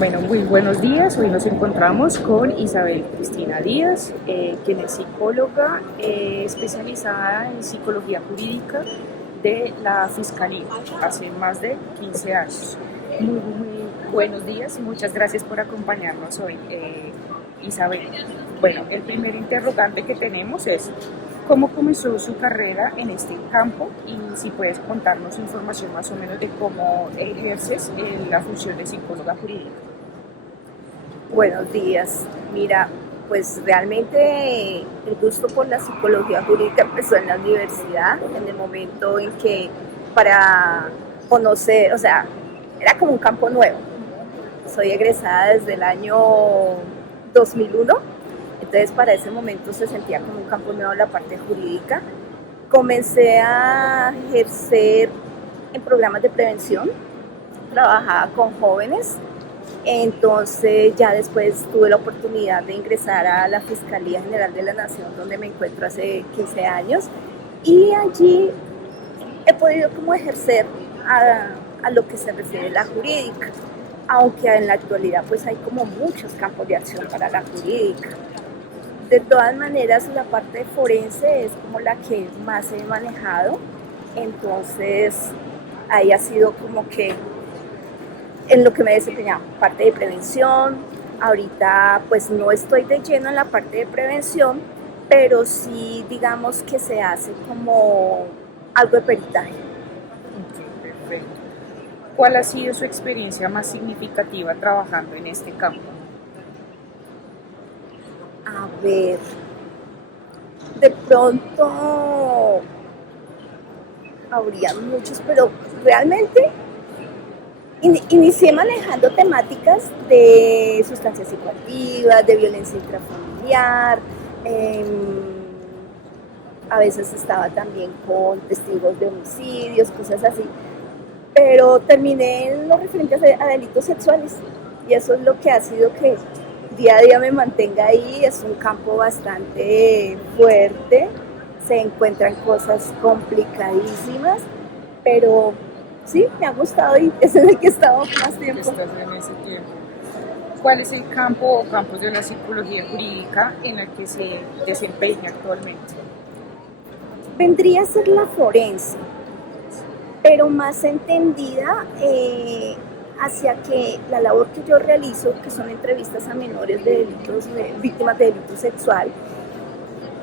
Bueno, muy buenos días. Hoy nos encontramos con Isabel Cristina Díaz, quien es psicóloga especializada en psicología jurídica de la Fiscalía hace más de 15 años. Muy buenos días y muchas gracias por acompañarnos hoy, Isabel. Bueno, el primer interrogante que tenemos es cómo comenzó su carrera en este campo y si puedes contarnos información más o menos de cómo ejerces la función de psicóloga jurídica. Buenos días. Mira, pues realmente el gusto por la psicología jurídica empezó en la universidad, en el momento en que para conocer, o sea, era como un campo nuevo. Soy egresada desde el año 2001, entonces para ese momento se sentía como un campo nuevo la parte jurídica. Comencé a ejercer en programas de prevención, trabajaba con jóvenes. Entonces ya después tuve la oportunidad de ingresar a la Fiscalía General de la Nación, donde me encuentro hace 15 años, y allí he podido como ejercer a lo que se refiere a la jurídica, aunque en la actualidad pues hay como muchos campos de acción para la jurídica. De todas maneras, la parte forense es como la que más he manejado, entonces ahí ha sido como que en lo que me he desempeñado, parte de prevención. Ahorita pues no estoy de lleno en la parte de prevención, pero sí digamos que se hace como algo de peritaje. Ok, perfecto. ¿Cuál ha sido su experiencia más significativa trabajando en este campo? A ver, de pronto habría muchos, pero realmente inicié manejando temáticas de sustancias psicoactivas, de violencia intrafamiliar. Eh, a veces estaba también con testigos de homicidios, cosas así. Pero terminé en lo referente a delitos sexuales. Y eso es lo que ha sido que día a día me mantenga ahí. Es un campo bastante fuerte. Se encuentran cosas complicadísimas, pero sí, me ha gustado y es en el que he estado más tiempo. Estás en ese tiempo. ¿Cuál es el campo o campos de la psicología jurídica en el que se desempeña actualmente? Vendría a ser la forense, pero más entendida hacia que la labor que yo realizo, que son entrevistas a menores de delitos, víctimas de delito sexual,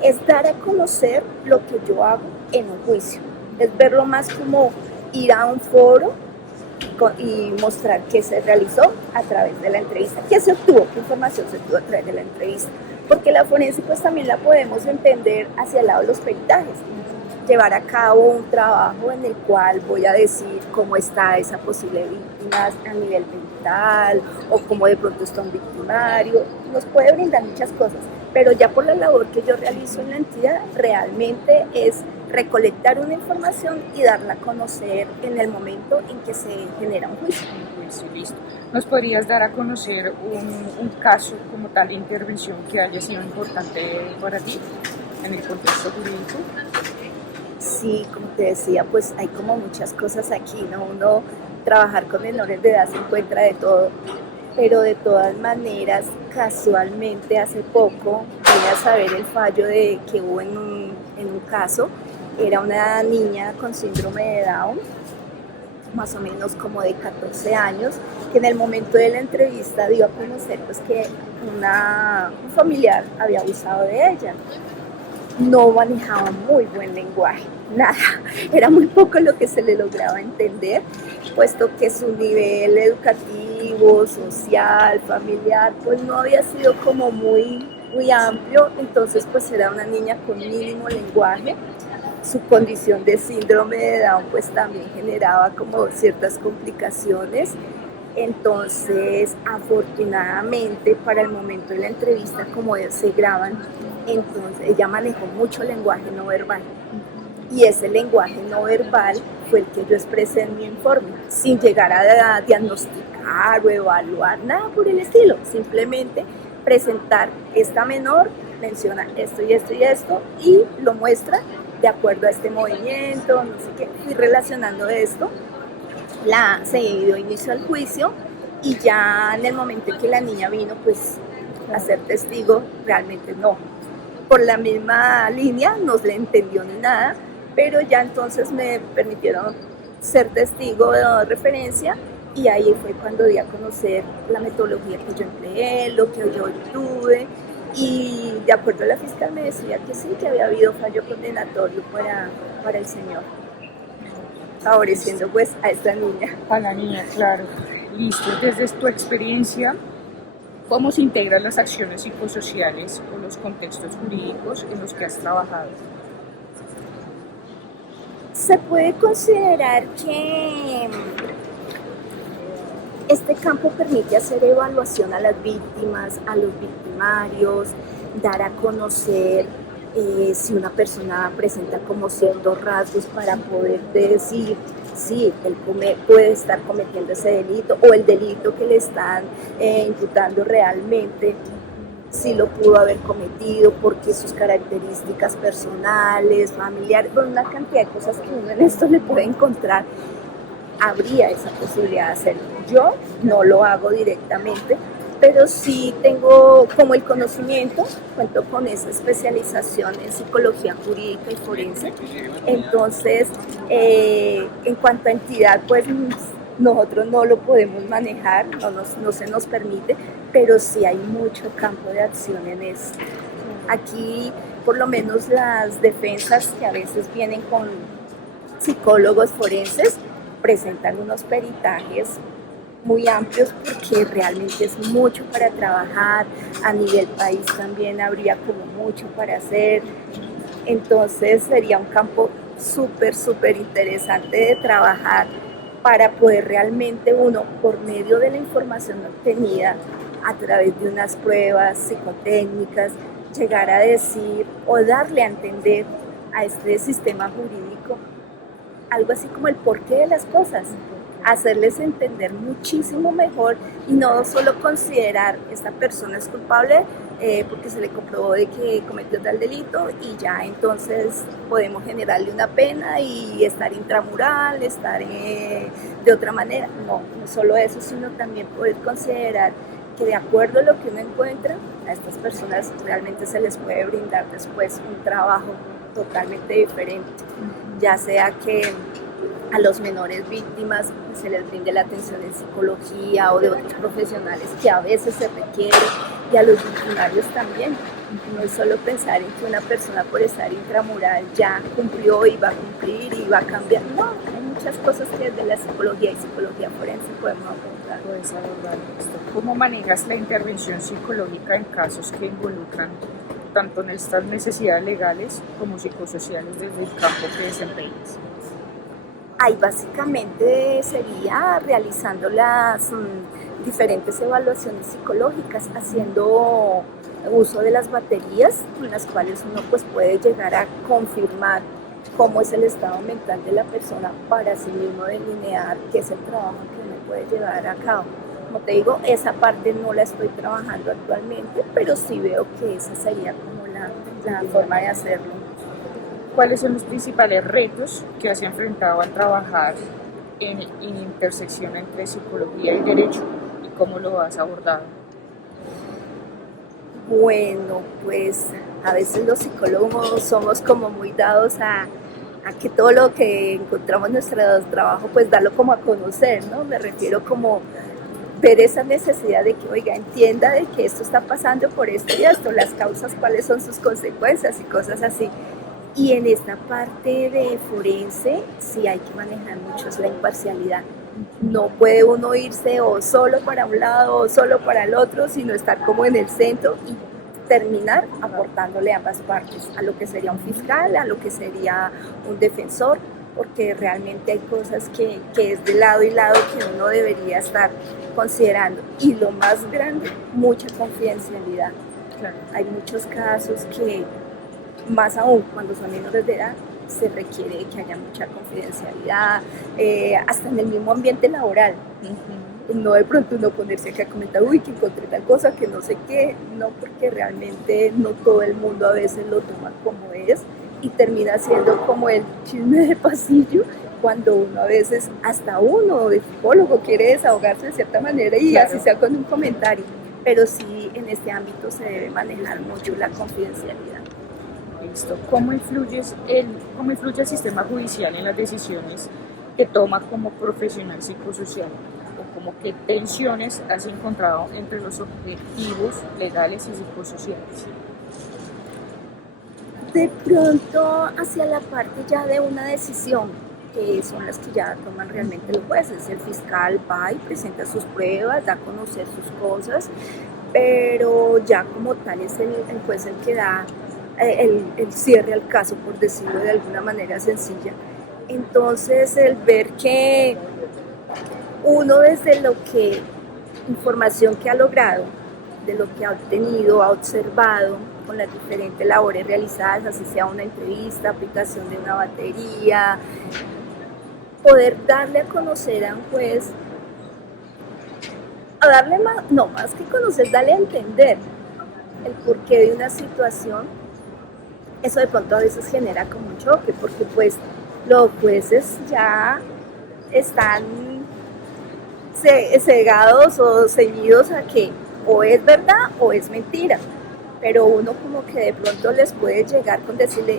es dar a conocer lo que yo hago en un juicio. Es verlo más como ir a un foro y mostrar qué se realizó a través de la entrevista, qué se obtuvo, qué información se obtuvo a través de la entrevista. Porque la forense pues también la podemos entender hacia el lado de los peritajes. Llevar a cabo un trabajo en el cual voy a decir cómo está esa posible víctima a nivel mental o cómo de pronto está un victimario. Nos puede brindar muchas cosas, pero ya por la labor que yo realizo en la entidad realmente es recolectar una información y darla a conocer en el momento en que se genera un juicio. Pues, listo. ¿Nos podrías dar a conocer un caso como tal de intervención que haya sido importante para ti en el contexto jurídico? Sí, como te decía, pues hay como muchas cosas aquí, ¿no? Uno trabajar con menores de edad se encuentra de todo, pero de todas maneras, casualmente hace poco vine a saber el fallo que hubo en un caso. Era una niña con síndrome de Down, más o menos como de 14 años, que en el momento de la entrevista dio a conocer pues, que un familiar había abusado de ella. No manejaba muy buen lenguaje, nada, era muy poco lo que se le lograba entender, puesto que su nivel educativo, social, familiar, pues no había sido como muy amplio, entonces pues era una niña con mínimo lenguaje. Su condición de síndrome de Down pues también generaba como ciertas complicaciones. Entonces, afortunadamente, para el momento de la entrevista, como se graban, entonces ella manejó mucho lenguaje no verbal. Y ese lenguaje no verbal fue el que yo expresé en mi informe, sin llegar a diagnosticar o evaluar, nada por el estilo. Simplemente presentar, esta menor menciona esto y esto y esto, y lo muestra de acuerdo a este movimiento, no sé qué. Fui relacionando esto. Se dio inicio al juicio y ya en el momento en que la niña vino pues a ser testigo, realmente no. Por la misma línea no le entendió ni nada, pero ya entonces me permitieron ser testigo de referencia y ahí fue cuando di a conocer la metodología que yo empleé, lo que yo tuve y de acuerdo a la fiscal me decía que sí, que había habido fallo condenatorio para el señor, favoreciendo pues a esta niña. A la niña, claro. Listo. Desde tu experiencia, ¿cómo se integran las acciones psicosociales o los contextos jurídicos en los que has trabajado? Se puede considerar que este campo permite hacer evaluación a las víctimas, a los victimarios, dar a conocer si una persona presenta como ciertos rasgos para poder decir si él puede estar cometiendo ese delito o el delito que le están imputando realmente si lo pudo haber cometido, porque sus características personales, familiares, bueno, una cantidad de cosas que uno en esto le puede encontrar, habría esa posibilidad de hacerlo. Yo no lo hago directamente, pero sí tengo como el conocimiento, cuento con esa especialización en psicología jurídica y forense. Entonces, en cuanto a entidad, pues nosotros no lo podemos manejar, no se nos permite, pero sí hay mucho campo de acción en esto. Aquí, por lo menos las defensas que a veces vienen con psicólogos forenses, presentan unos peritajes muy amplios porque realmente es mucho para trabajar, a nivel país también habría como mucho para hacer, entonces sería un campo súper interesante de trabajar para poder realmente uno, por medio de la información obtenida a través de unas pruebas psicotécnicas, llegar a decir o darle a entender a este sistema jurídico algo así como el porqué de las cosas, hacerles entender muchísimo mejor y no solo considerar esta persona es culpable porque se le comprobó de que cometió tal delito y ya entonces podemos generarle una pena y estar intramural, estar de otra manera. No solo eso, sino también poder considerar que de acuerdo a lo que uno encuentra, a estas personas realmente se les puede brindar después un trabajo totalmente diferente, ya sea que a los menores víctimas se les brinde la atención en psicología o de otros profesionales que a veces se requiere, y a los victimarios también. No es solo pensar en que una persona por estar intramural ya cumplió y va a cumplir y va a cambiar. No, hay muchas cosas que desde la psicología y psicología forense podemos abordar. Puedes abordar esto. ¿Cómo manejas la intervención psicológica en casos que involucran tanto en estas necesidades legales como psicosociales desde el campo que desempeñas? Ahí básicamente sería realizando las diferentes evaluaciones psicológicas, haciendo uso de las baterías con las cuales uno pues puede llegar a confirmar cómo es el estado mental de la persona para sí mismo delinear qué es el trabajo que uno puede llevar a cabo. Como te digo, esa parte no la estoy trabajando actualmente, pero sí veo que esa sería como la forma de hacerlo. ¿Cuáles son los principales retos que has enfrentado al trabajar en intersección entre psicología y derecho y cómo lo has abordado? Bueno, pues a veces los psicólogos somos como muy dados a que todo lo que encontramos en nuestro trabajo, pues darlo como a conocer, ¿no? Me refiero como ver esa necesidad de que, oiga, entienda de que esto está pasando por esto y esto, las causas, cuáles son sus consecuencias y cosas así. Y en esta parte de forense sí hay que manejar mucho la imparcialidad. No puede uno irse o solo para un lado o solo para el otro, sino estar como en el centro y terminar aportándole a ambas partes, a lo que sería un fiscal, a lo que sería un defensor, porque realmente hay cosas que es de lado y lado que uno debería estar considerando. Y lo más grande, mucha confidencialidad. Claro. Hay muchos casos que, más aún cuando son menores de edad, se requiere que haya mucha confidencialidad, hasta en el mismo ambiente laboral. No de pronto uno ponerse acá a comentar, uy, que encontré tal cosa, que no sé qué, no, porque realmente no todo el mundo a veces lo toma como es y termina siendo como el chisme de pasillo cuando uno a veces, hasta uno de psicólogo quiere desahogarse de cierta manera y Claro. así sea con un comentario, pero sí en este ámbito se debe manejar mucho la confidencialidad. Listo. ¿Cómo influye el sistema judicial en las decisiones que toma como profesional psicosocial? ¿O como qué tensiones has encontrado entre los objetivos legales y psicosociales? De pronto hacia la parte ya de una decisión, que son las que ya toman realmente los jueces. El fiscal va y presenta sus pruebas, da a conocer sus cosas, pero ya como tal es el juez el que da el cierre al caso, por decirlo de alguna manera sencilla. Entonces el ver que uno desde lo que, información que ha logrado, de lo que ha obtenido, ha observado con las diferentes labores realizadas, así sea una entrevista, aplicación de una batería, poder darle a conocer a un juez, a darle más que conocer, darle a entender el porqué de una situación. Eso de pronto a veces genera como un choque, porque pues los jueces ya están cegados o ceñidos a que o es verdad o es mentira, pero uno como que de pronto les puede llegar con decirle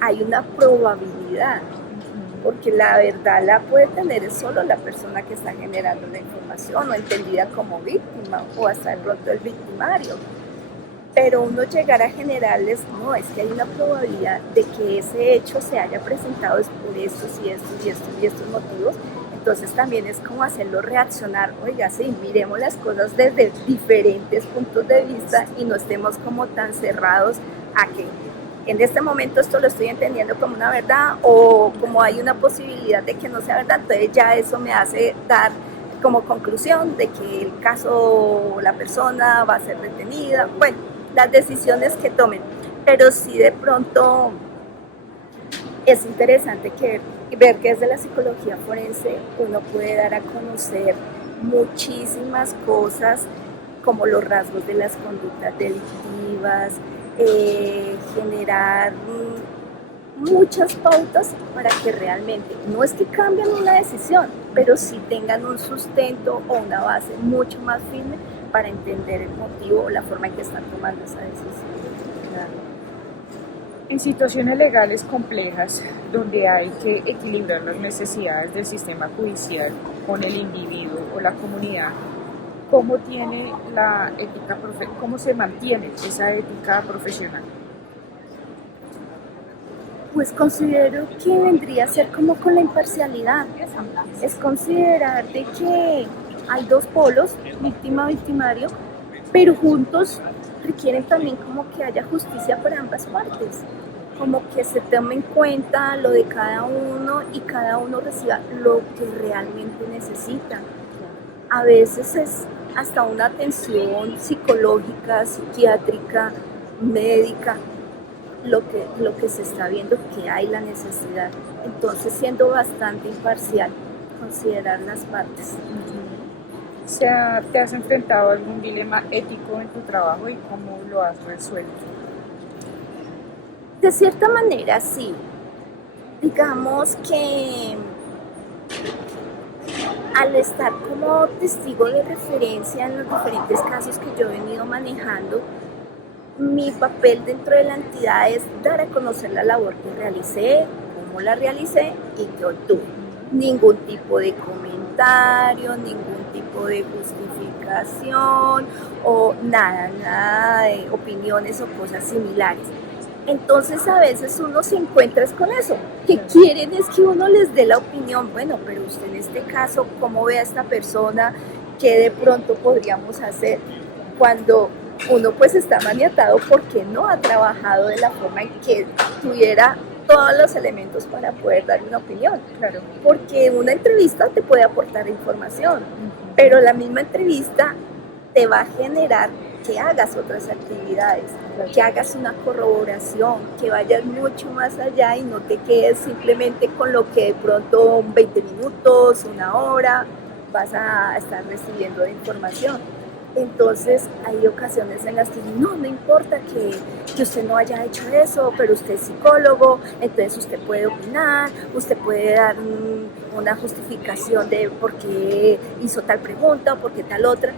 hay una probabilidad, porque la verdad la puede tener solo la persona que está generando la información o entendida como víctima o hasta de pronto el victimario. Pero uno llegar a generarles, no, es que hay una probabilidad de que ese hecho se haya presentado por estos y estos y estos y estos motivos. Entonces también es como hacerlo reaccionar, oiga, sí, miremos las cosas desde diferentes puntos de vista y no estemos como tan cerrados a que en este momento esto lo estoy entendiendo como una verdad o como hay una posibilidad de que no sea verdad. Entonces ya eso me hace dar como conclusión de que el caso, la persona va a ser detenida, bueno, las decisiones que tomen, pero sí de pronto es interesante ver que desde la psicología forense uno puede dar a conocer muchísimas cosas como los rasgos de las conductas delictivas, generar muchas pautas para que realmente, no es que cambien una decisión, pero sí tengan un sustento o una base mucho más firme para entender el motivo o la forma en que están tomando esa decisión. Claro. En situaciones legales complejas, donde hay que equilibrar las necesidades del sistema judicial con el individuo o la comunidad, ¿cómo se mantiene esa ética profesional? Pues considero que vendría a ser como con la imparcialidad. Es considerar de que hay dos polos, víctima-victimario, pero juntos requieren también como que haya justicia para ambas partes, como que se tome en cuenta lo de cada uno y cada uno reciba lo que realmente necesita. A veces es hasta una atención psicológica, psiquiátrica, médica, lo que se está viendo que hay la necesidad. Entonces, siendo bastante imparcial, considerar las partes. ¿Te has enfrentado a algún dilema ético en tu trabajo y cómo lo has resuelto? De cierta manera, sí. Digamos que al estar como testigo de referencia en los diferentes casos que yo he venido manejando, mi papel dentro de la entidad es dar a conocer la labor que realicé, cómo la realicé y que obtuve. Ningún tipo de comentario, ningún tipo de justificación o nada de opiniones o cosas similares. Entonces a veces uno se encuentra con eso, que quieren es que uno les dé la opinión, bueno, pero usted en este caso, ¿cómo ve a esta persona? ¿Qué de pronto podríamos hacer? Cuando uno pues está maniatado porque no ha trabajado de la forma en que tuviera todos los elementos para poder dar una opinión. Claro. Porque una entrevista te puede aportar información, pero la misma entrevista te va a generar que hagas otras actividades, que hagas una corroboración, que vayas mucho más allá y no te quedes simplemente con lo que de pronto 20 minutos, una hora vas a estar recibiendo de información. Entonces hay ocasiones en las que no importa que usted no haya hecho eso, pero usted es psicólogo, entonces usted puede opinar, usted puede dar una justificación de por qué hizo tal pregunta o por qué tal otra.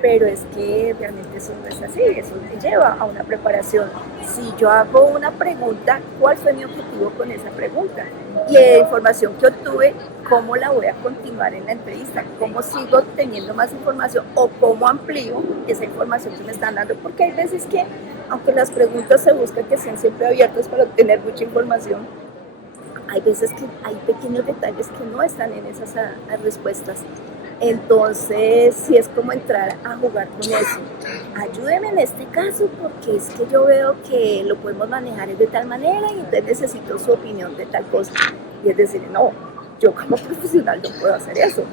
Pero es que realmente eso no es así, eso me lleva a una preparación. Si yo hago una pregunta, ¿cuál fue mi objetivo con esa pregunta? Y la información que obtuve, ¿cómo la voy a continuar en la entrevista? ¿Cómo sigo teniendo más información o cómo amplío esa información que me están dando? Porque hay veces que, aunque las preguntas se buscan que sean siempre abiertas para obtener mucha información, hay veces que hay pequeños detalles que no están en esas respuestas. Entonces, sí es como entrar a jugar con eso. Ayúdeme en este caso porque es que yo veo que lo podemos manejar de tal manera y entonces necesito su opinión de tal cosa. Y es decir, no, yo como profesional no puedo hacer eso.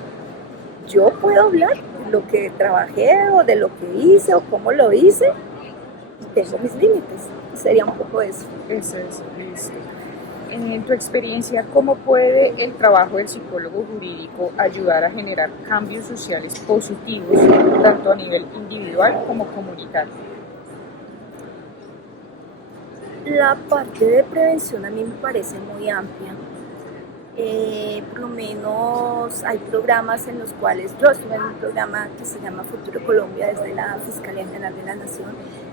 Yo puedo hablar de lo que trabajé o de lo que hice o cómo lo hice y tengo mis límites. Sería un poco eso. Eso es, listo. En tu experiencia, ¿cómo puede el trabajo del psicólogo jurídico ayudar a generar cambios sociales positivos, tanto a nivel individual como comunitario? La parte de prevención a mí me parece muy amplia. Por lo menos hay programas en los cuales yo estuve en un programa que se llama Futuro Colombia desde la Fiscalía General de la Nación.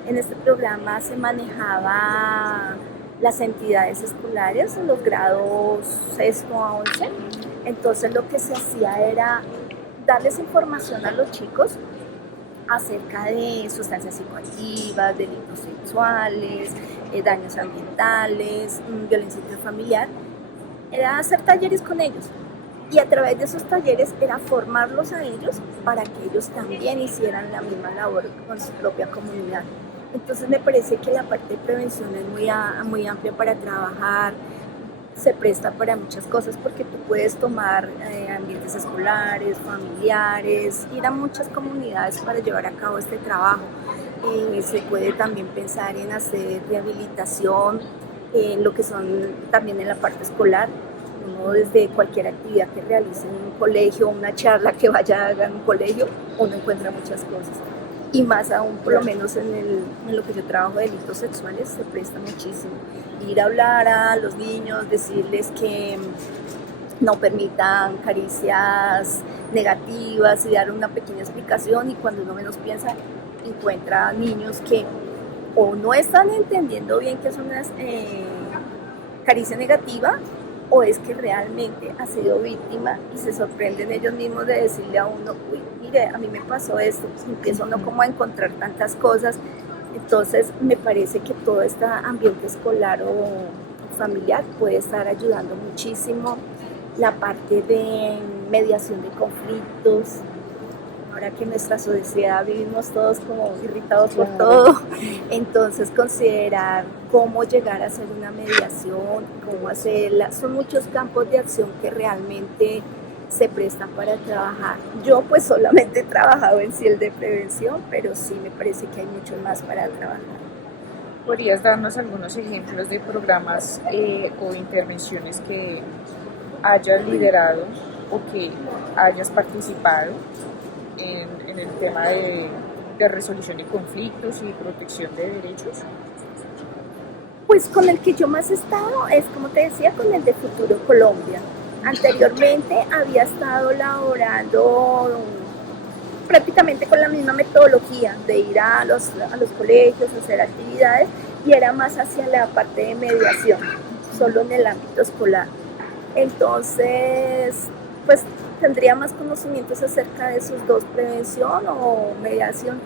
En este programa se manejaba las entidades escolares en los grados 6 a 11. Entonces lo que se hacía era darles información a los chicos acerca de sustancias psicoactivas, delitos sexuales, daños ambientales, violencia intrafamiliar. Era hacer talleres con ellos y a través de esos talleres era formarlos a ellos para que ellos también hicieran la misma labor con su propia comunidad. Entonces me parece que la parte de prevención es muy amplia para trabajar, se presta para muchas cosas porque tú puedes tomar ambientes escolares, familiares, ir a muchas comunidades para llevar a cabo este trabajo. Se puede también pensar en hacer rehabilitación, lo que son también en la parte escolar. Uno desde cualquier actividad que realice en un colegio, una charla que vaya a hacer en un colegio, uno encuentra muchas cosas. Y más aún, por lo menos en lo que yo trabajo de delitos sexuales, se presta muchísimo. Ir a hablar a los niños, decirles que no permitan caricias negativas y dar una pequeña explicación, y cuando uno menos piensa, encuentra niños que o no están entendiendo bien qué es una caricia negativa, o es que realmente ha sido víctima y se sorprenden ellos mismos de decirle a uno, uy, mire, a mí me pasó esto, empieza uno como a encontrar tantas cosas. Entonces me parece que todo este ambiente escolar o familiar puede estar ayudando muchísimo. La parte de mediación de conflictos, ahora que en nuestra sociedad vivimos todos como irritados por todo, entonces considerar cómo llegar a hacer una mediación, cómo hacerla, son muchos campos de acción que realmente se prestan para trabajar. Yo pues solamente he trabajado en sí el de prevención, pero sí me parece que hay mucho más para trabajar. ¿Podrías darnos algunos ejemplos de programas o intervenciones que hayas liderado o que hayas participado en el tema de resolución de conflictos y protección de derechos? Pues con el que yo más he estado es, como te decía, con el de Futuro Colombia. Anteriormente había estado laborando prácticamente con la misma metodología de ir a los colegios, hacer actividades, y era más hacia la parte de mediación, solo en el ámbito escolar. Entonces, pues tendría más conocimientos acerca de esos dos, prevención o mediación.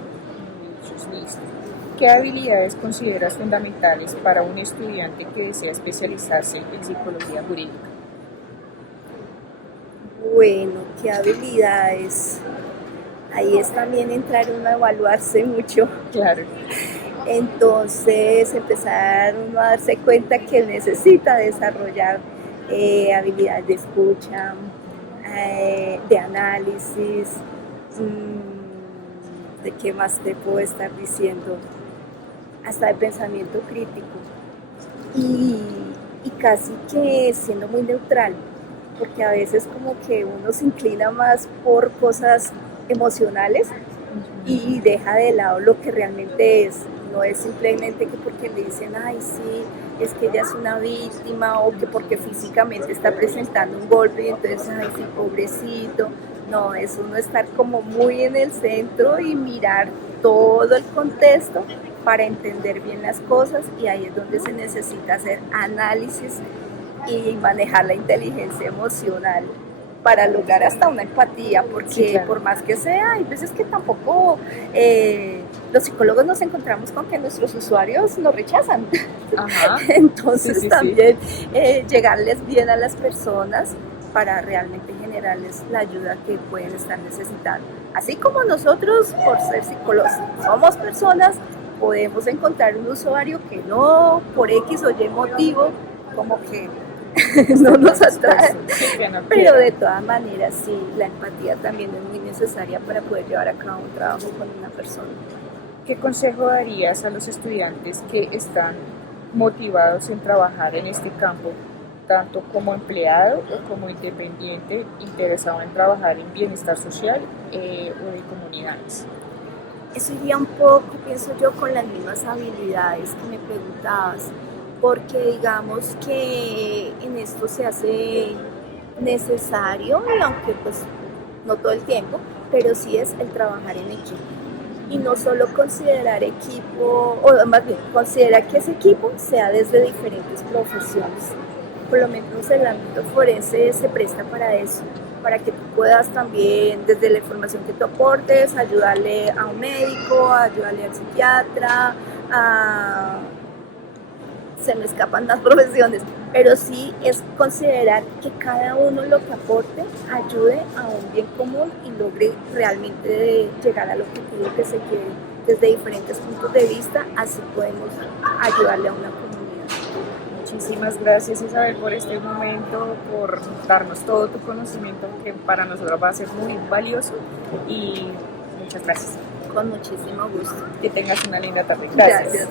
¿Qué habilidades consideras fundamentales para un estudiante que desea especializarse en psicología jurídica? Bueno, ¿qué habilidades? Ahí es también entrar uno a evaluarse mucho. Claro. Entonces empezar uno a darse cuenta que necesita desarrollar habilidades de escucha, de análisis, de qué más te puedo estar diciendo, hasta de pensamiento crítico y casi que siendo muy neutral, porque a veces como que uno se inclina más por cosas emocionales y deja de lado lo que realmente es. No es simplemente que porque le dicen, ay, sí, es que ella es una víctima o que porque físicamente está presentando un golpe y entonces, ay, sí, pobrecito. No, es uno estar como muy en el centro y mirar todo el contexto para entender bien las cosas y ahí es donde se necesita hacer análisis y manejar la inteligencia emocional para lograr hasta una empatía, porque sí, claro, por más que sea, hay veces que tampoco los psicólogos nos encontramos con que nuestros usuarios nos rechazan. Ajá. Entonces sí, también llegarles bien a las personas para realmente generarles la ayuda que pueden estar necesitando. Así como nosotros, por ser psicólogos, somos personas, podemos encontrar un usuario que no, por X o Y motivo, como que no nos atrae, pero de todas maneras sí, la empatía también es muy necesaria para poder llevar a cabo un trabajo con una persona. ¿Qué consejo darías a los estudiantes que están motivados en trabajar en este campo, tanto como empleado o como independiente interesado en trabajar en bienestar social o de comunidades? Eso iría un poco, pienso yo, con las mismas habilidades que me preguntabas, porque digamos que en esto se hace necesario, y aunque pues no todo el tiempo, pero sí es el trabajar en equipo. Y no solo considerar equipo, o más bien, considerar que ese equipo sea desde diferentes profesiones. Por lo menos el ámbito forense se presta para eso, para que tú puedas también, desde la información que tú aportes, ayudarle a un médico, ayudarle al psiquiatra, se me escapan las profesiones, pero sí es considerar que cada uno lo que aporte ayude a un bien común y logre realmente llegar al objetivo que se quiere desde diferentes puntos de vista, así podemos ayudarle a una comunidad. Muchísimas gracias, Isabel, por este momento, por darnos todo tu conocimiento que para nosotros va a ser muy valioso y muchas gracias. Con muchísimo gusto. Que tengas una linda tarde. Gracias.